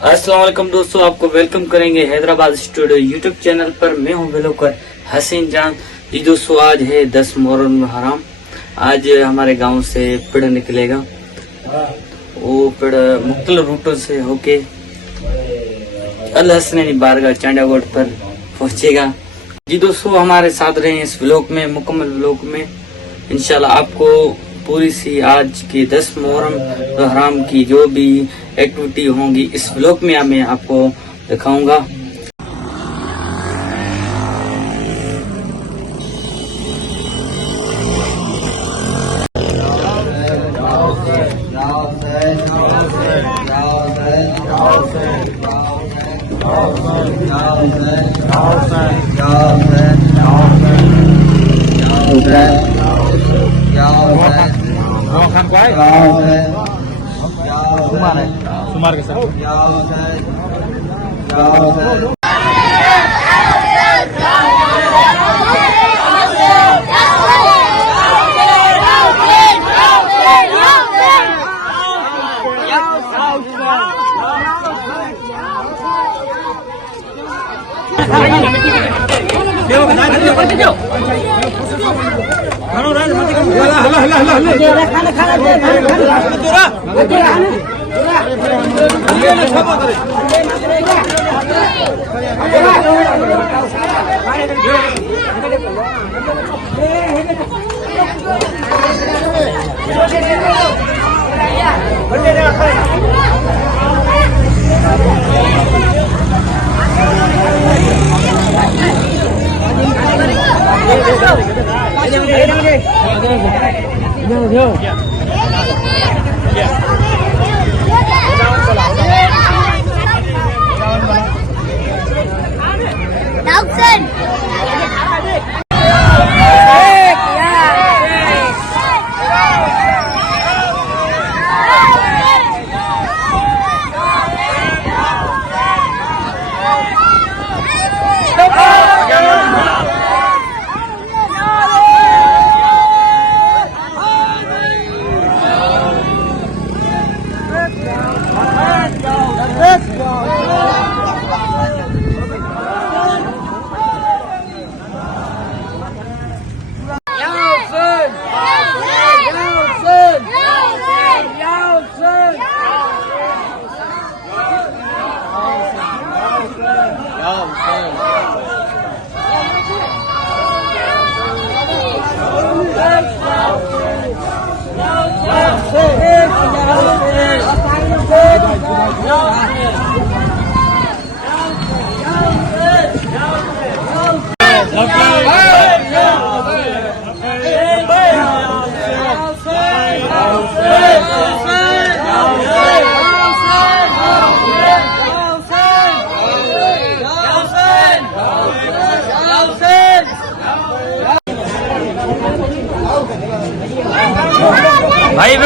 अस्सलाम वालेकुम दोस्तों, आपको वेलकम करेंगे हैदराबाद स्टूडियो यूट्यूब चैनल पर। मैं हूं ब्लॉगर हसीन जान जी। दोस्तों आज है 10 मुहर्रम हराम। आज हमारे गांव से पेड़ निकलेगा। वो पेड़ मुख्तलिफ रूटों से होके अल हसनैनी बारगाह चांडागोड पर पहुंचेगा जी। दोस्तों हमारे साथ रहे इस व्लॉग में, मुकम्मल व्लॉग में। इंशाल्लाह आपको पूरी सी आज की 10 मुहर्रम हराम की जो भी एक्टिविटी होंगी इस व्लॉग में मैं आपको दिखाऊंगा। खान को आए सुमार के साथ भाई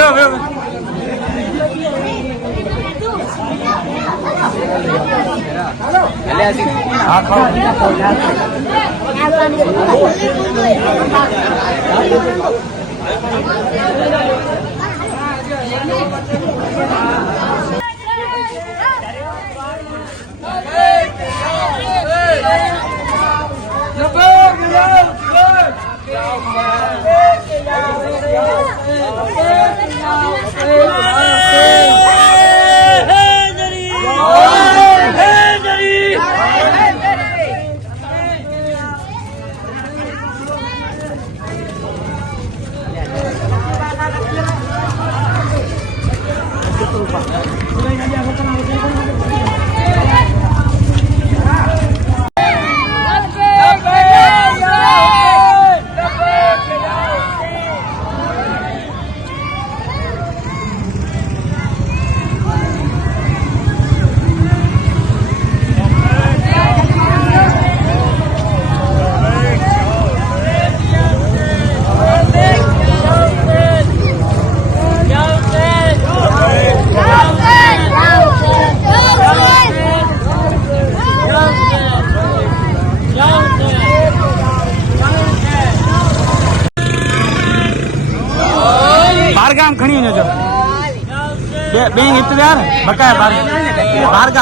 બેંગ ઇત્તે યાર બકાય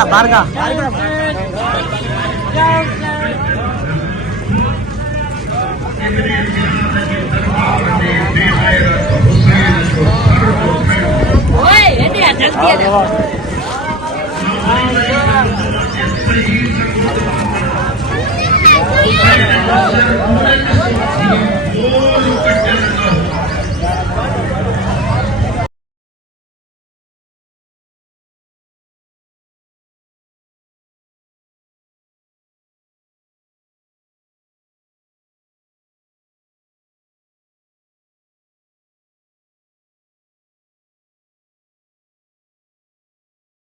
બારગા